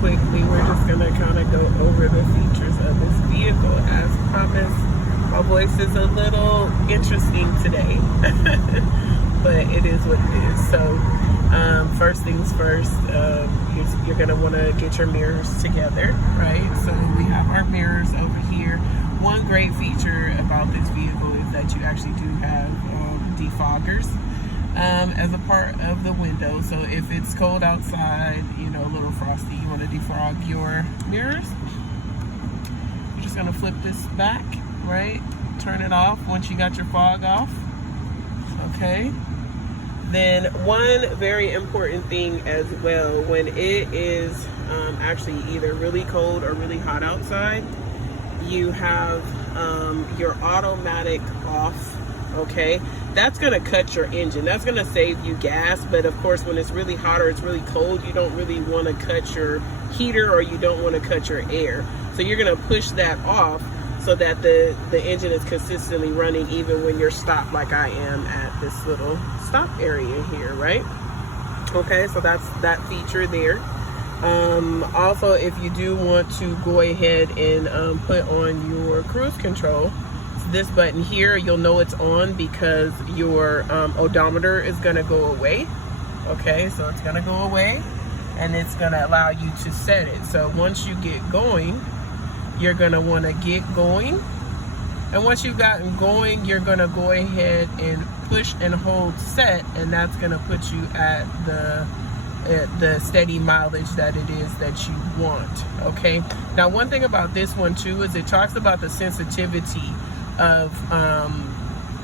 quickly, we're just gonna kind of go over the features of this vehicle. As promised, my voice is a little interesting today, but it is what it is. So first things first, you're gonna want to get your mirrors together, right? So we have our mirrors over here. One great feature about this vehicle is that you actually do have defoggers as a part of the window. So if it's cold outside, you know, a little frosty, you want to defrog your mirrors, you're just gonna flip this back, right? Turn it off once you got your fog off. Okay. Then one very important thing as well, when it is actually either really cold or really hot outside, you have your automatic off. Okay, that's gonna cut your engine. That's gonna save you gas, but of course when it's really hot or it's really cold, you don't really want to cut your heater or you don't want to cut your air. So you're gonna push that off so that the engine is consistently running even when you're stopped, like I am at this little stop area here, right? Okay, so that's that feature there. Also, if you do want to go ahead and put on your cruise control, this button here, you'll know it's on because your odometer is going to go away. Okay, so it's going to go away and it's going to allow you to set it. So once you get going, you're going to want to get going, and once you've gotten going, you're going to go ahead and push and hold set, and that's going to put you at the steady mileage that it is that you want. Okay, now one thing about this one too is it talks about the sensitivity of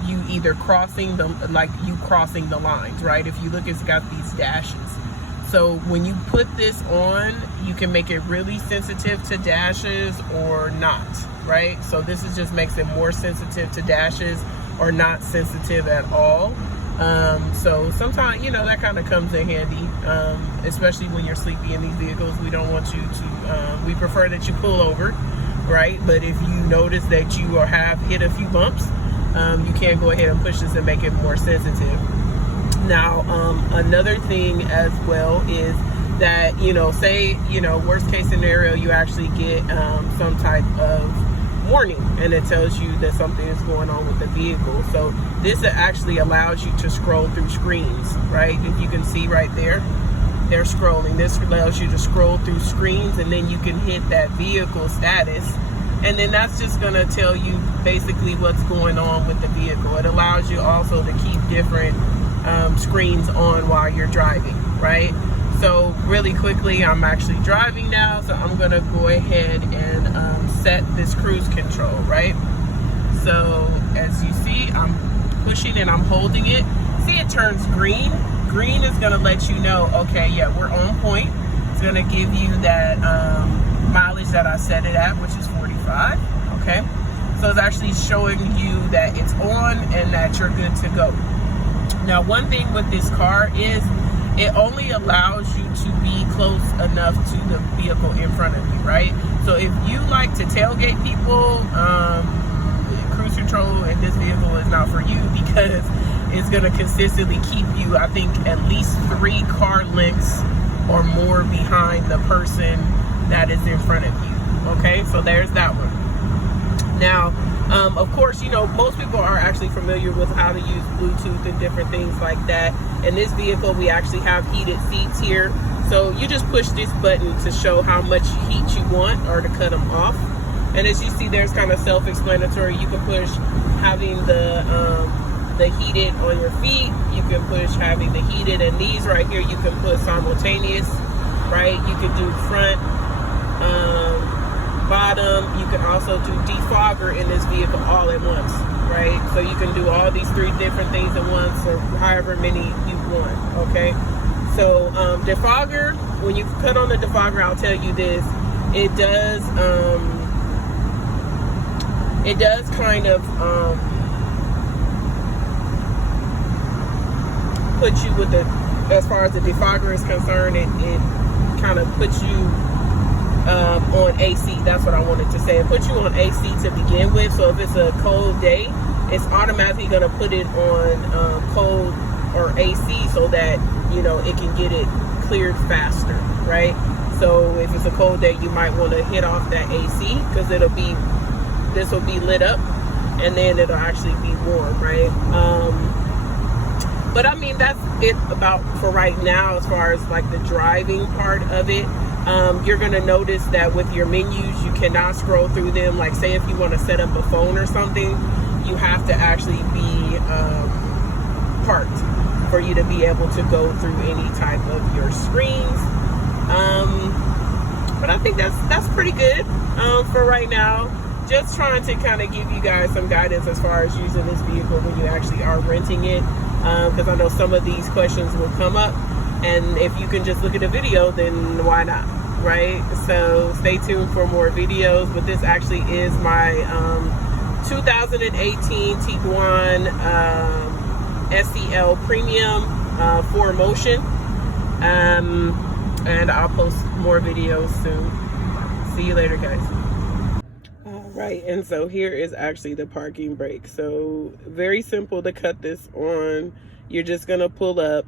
you either crossing the lines, right? If you look, it's got these dashes. So when you put this on, you can make it really sensitive to dashes or not, right? So this is just makes it more sensitive to dashes or not sensitive at all. So sometimes, you know, that kind of comes in handy, especially when you're sleepy in these vehicles. We don't want you to, we prefer that you pull over, right? But if you notice that you have hit a few bumps, you can go ahead and push this and make it more sensitive. Now, another thing as well is that, you know, say, you know, worst case scenario, you actually get some type of warning and it tells you that something is going on with the vehicle. So this actually allows you to scroll through screens, right? If you can see right there, they're scrolling. This allows you to scroll through screens, and then you can hit that vehicle status, and then that's just going to tell you basically what's going on with the vehicle. It allows you also to keep different screens on while you're driving, right? So really quickly, I'm actually driving now, so I'm going to go ahead and set this cruise control, right? So as you see, I'm pushing and I'm holding it. See, it turns green. Green is going to let you know, okay, yeah, we're on point. It's going to give you that mileage that I set it at, which is 45, okay? So it's actually showing you that it's on and that you're good to go. Now, one thing with this car is it only allows you to be close enough to the vehicle in front of you, right? So if you like to tailgate people, cruise control in this vehicle is not for you, because it's going to consistently keep you, I think, at least 3 car lengths or more behind the person that is in front of you. Okay, so there's that one. Now, of course, you know, most people are actually familiar with how to use Bluetooth and different things like that. In this vehicle, we actually have heated seats here. So you just push this button to show how much heat you want or to cut them off. And as you see, there's kind of self-explanatory. You can push having the heated on your feet. You can push having the heated, and these right here you can put simultaneous, right? You can do front, bottom. You can also do defogger in this vehicle all at once, right? So you can do all these 3 different things at once, or however many you want. Okay, so defogger, when you put on the defogger, I'll tell you this, it does kind of put you with the, as far as the defogger is concerned, it kind of puts you on AC. That's what I wanted to say. It puts you on AC to begin with. So if it's a cold day, it's automatically going to put it on cold or AC, so that, you know, it can get it cleared faster, right? So if it's a cold day, you might want to hit off that AC, because this will be lit up, and then it'll actually be warm, right? But I mean, that's it about for right now as far as like the driving part of it. You're gonna notice that with your menus, you cannot scroll through them. Like say if you want to set up a phone or something, you have to actually be parked for you to be able to go through any type of your screens. But I think that's pretty good for right now. Just trying to kind of give you guys some guidance as far as using this vehicle when you actually are renting it, because I know some of these questions will come up, and if you can just look at the video, then why not, right? So stay tuned for more videos. But this actually is my 2018 Tiguan SEL Premium 4Motion, and I'll post more videos soon. See you later, guys. Right, and so here is actually the parking brake. So very simple to cut this on. You're just gonna pull up.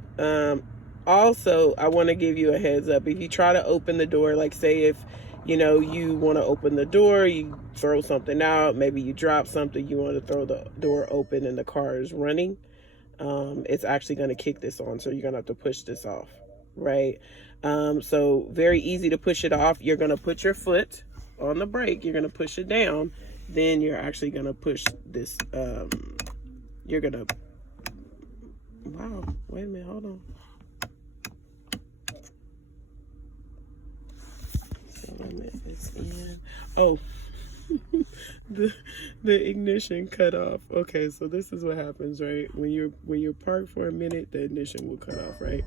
Also, I want to give you a heads up. If you try to open the door, like say if you know you want to open the door, you throw something out, maybe you drop something, you want to throw the door open and the car is running, it's actually going to kick this on, so you're gonna have to push this off, right? So very easy to push it off. You're going to put your foot on the brake, you're going to push it down, then you're actually going to push this, you're going to, wow, wait a minute, hold on. So wait a minute, it's in, oh, the ignition cut off. Okay, so this is what happens, right? When you're parked for a minute, the ignition will cut off, right?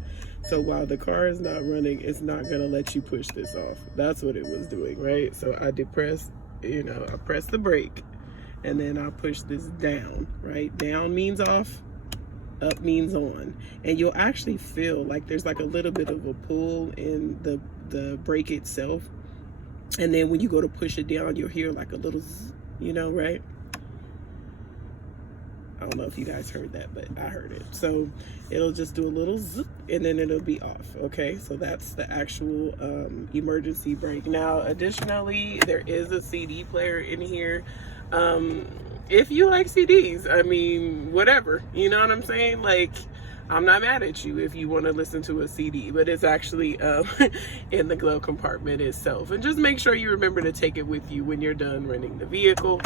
So while the car is not running, it's not gonna let you push this off. That's what it was doing, right? So I depressed, I pressed the brake, and then I push this down, right? Down means off, up means on, and you'll actually feel like there's like a little bit of a pull in the brake itself. And then when you go to push it down, you'll hear like a little zzz, right? I don't know if you guys heard that, but I heard it. So it'll just do a little zzz, and then it'll be off, okay? So that's the actual emergency brake. Now, additionally, there is a CD player in here. If you like CDs, I mean, whatever, you know what I'm saying? Like, I'm not mad at you if you want to listen to a CD, but it's actually in the glove compartment itself. And just make sure you remember to take it with you when you're done renting the vehicle.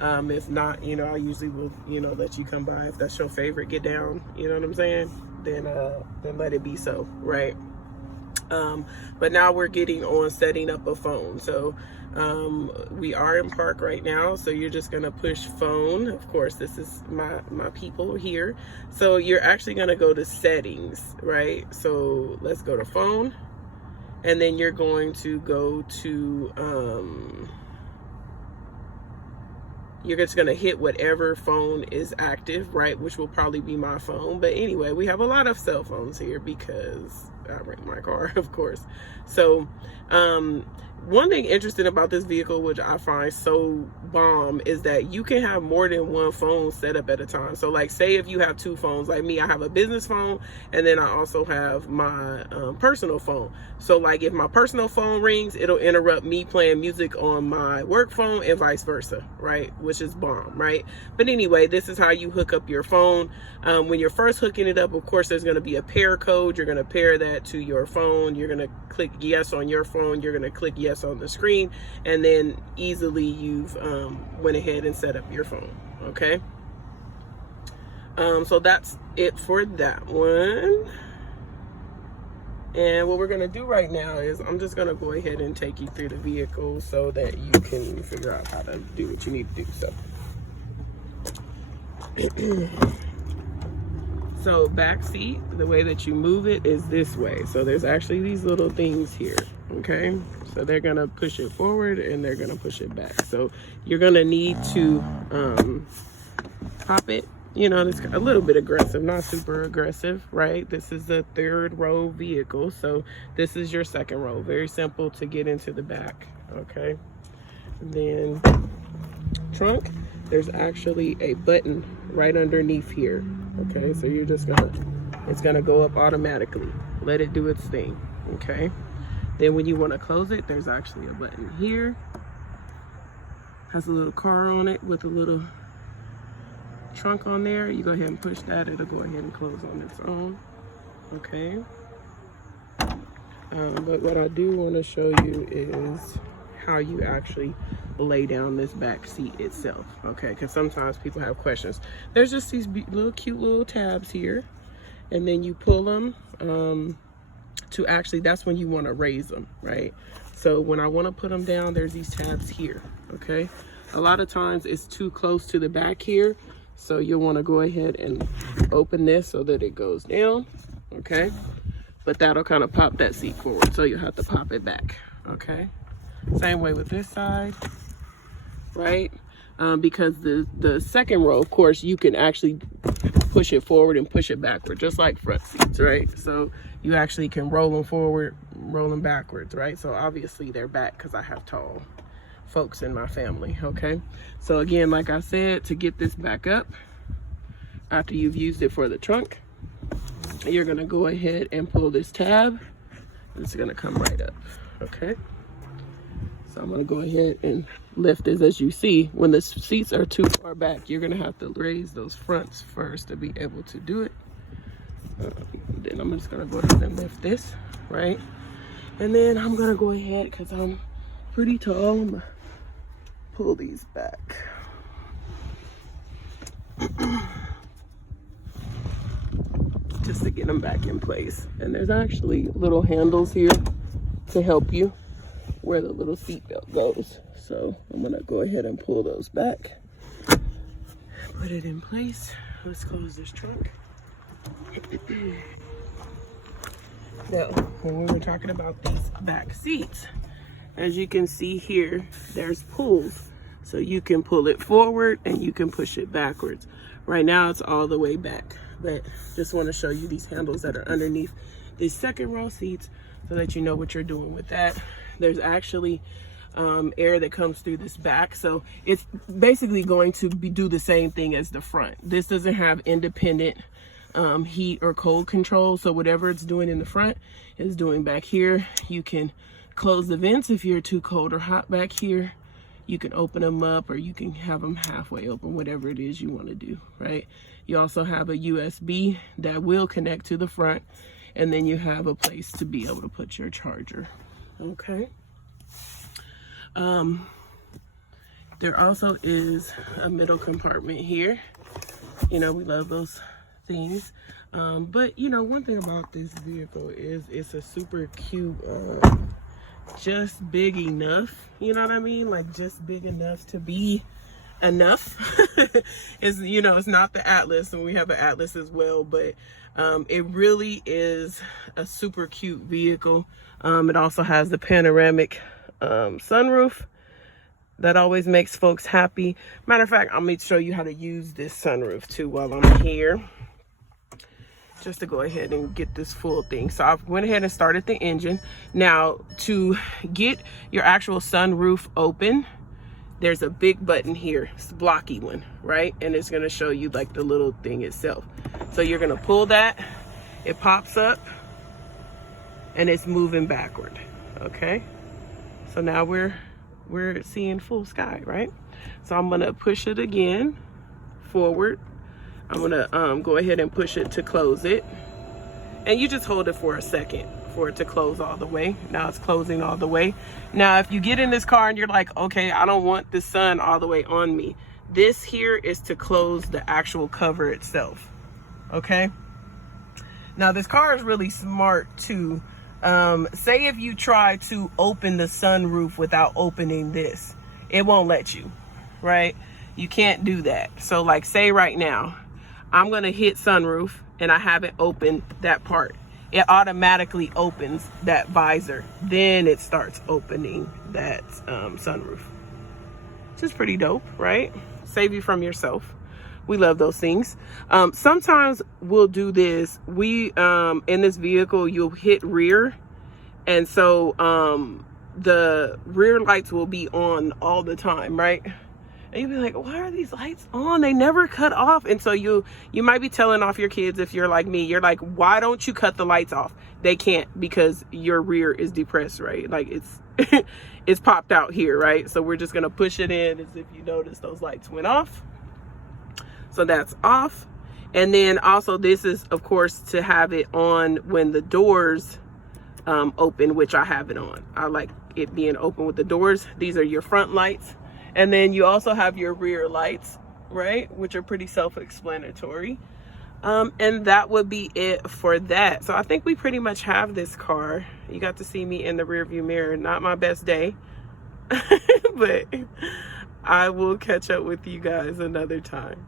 If not, I usually will, let you come by. If that's your favorite, get down, you know what I'm saying? Then let it be so, right? But now we're getting on setting up a phone. So we are in park right now, so you're just gonna push phone. Of course, this is my people here. So you're actually gonna go to settings, right? So let's go to phone, and then you're going to go to you're just gonna hit whatever phone is active, right? Which will probably be my phone. But anyway, we have a lot of cell phones here because I rent my car, of course. So one thing interesting about this vehicle, which I find so bomb, is that you can have more than one phone set up at a time. So like say if you have two phones, like me, I have a business phone, and then I also have my personal phone. So like if my personal phone rings, it'll interrupt me playing music on my work phone and vice versa, right? Which is bomb, right? But anyway, this is how you hook up your phone. When you're first hooking it up, of course, there's gonna be a pair code. You're gonna pair that to your phone. You're gonna click yes on your phone. You're gonna click yes on the screen, and then easily you've went ahead and set up your phone, okay? So that's it for that one. And what we're gonna do right now is I'm just gonna go ahead and take you through the vehicle so that you can figure out how to do what you need to do. So back seat, the way that you move it is this way. So there's actually these little things here, okay? So they're gonna push it forward and they're gonna push it back. So you're gonna need to pop it. It's a little bit aggressive, not super aggressive, right? This is a third row vehicle, so this is your second row. Very simple to get into the back, okay? And then trunk, there's actually a button right underneath here, okay? So you're just it's gonna go up automatically. Let it do its thing, okay? Then when you want to close it, there's actually a button here. Has a little car on it with a little trunk on there. You go ahead and push that, it'll go ahead and close on its own. Okay. But what I do want to show you is how you actually lay down this back seat itself. Okay, because sometimes people have questions. There's just these little cute little tabs here, and then you pull them to actually, that's when you want to raise them, right? So when I want to put them down, there's these tabs here. Okay, a lot of times it's too close to the back here, so you'll want to go ahead and open this so that it goes down. Okay, but that'll kind of pop that seat forward, so you'll have to pop it back. Okay, same way with this side, right? Because the second row, of course, you can actually push it forward and push it backward, just like front seats, right? So you actually can roll them forward, roll them backwards, right? So obviously they're back because I have tall folks in my family. Okay, so again, like I said, to get this back up after you've used it for the trunk, you're gonna go ahead and pull this tab. It's gonna come right up. Okay, so I'm gonna go ahead and lift this. As you see, when the seats are too far back, you're gonna have to raise those fronts first to be able to do it. Then I'm just gonna go ahead and lift this, right? And then I'm gonna go ahead, because I'm pretty tall, I'm gonna pull these back. Just to get them back in place. And there's actually little handles here to help you where the little seat belt goes. So I'm gonna go ahead and pull those back, put it in place. Let's close this trunk. Now, when we were talking about these back seats, as you can see here, there's pulls. So you can pull it forward and you can push it backwards. Right now it's all the way back, but just want to show you these handles that are underneath these second row seats so that you know what you're doing with that. There's actually air that comes through this back, so it's basically going to do the same thing as the front. This doesn't have independent heat or cold control, so whatever it's doing in the front is doing back here. You can close the vents if you're too cold or hot back here. You can open them up, or you can have them halfway open, whatever it is you want to do, right? You also have a USB that will connect to the front, and then you have a place to be able to put your charger. Okay. There also is a middle compartment here. You know, we love those things. But you know, one thing about this vehicle is it's a super cute, just big enough, you know what I mean? Like just big enough to be enough. It's, you know, it's not the Atlas, and we have an Atlas as well, but it really is a super cute vehicle. It also has the panoramic sunroof. That always makes folks happy. Matter of fact, I'm going to show you how to use this sunroof too while I'm here, just to go ahead and get this full thing. So I went ahead and started the engine. Now, to get your actual sunroof open, there's a big button here. It's a blocky one, right? And it's going to show you like the little thing itself. So you're going to pull that, it pops up, and it's moving backward. Okay, so now we're seeing full sky, right? So I'm gonna push it again forward. I'm gonna go ahead and push it to close it, and you just hold it for a second for it to close all the way. Now it's closing all the way. Now if you get in this car and you're like, okay, I don't want the sun all the way on me, this here is to close the actual cover itself. Okay, now this car is really smart too. Say if you try to open the sunroof without opening this, it won't let you, right? You can't do that. So like say right now, I'm gonna hit sunroof and I haven't opened that part. It automatically opens that visor. Then it starts opening that sunroof. Which is pretty dope, right? Save you from yourself. We love those things. Sometimes we'll do this. We, in this vehicle, you'll hit rear. And so the rear lights will be on all the time, right? And you'll be like, why are these lights on? They never cut off. And so you might be telling off your kids if you're like me. You're like, why don't you cut the lights off? They can't because your rear is depressed, right? Like it's it's popped out here, right? So we're just gonna push it in. As if you notice those lights went off. So that's off. And then also this is, of course, to have it on when the doors open, which I have it on. I like it being open with the doors. These are your front lights. And then you also have your rear lights, right? Which are pretty self-explanatory. And that would be it for that. So I think we pretty much have this car. You got to see me in the rear view mirror. Not my best day, but I will catch up with you guys another time.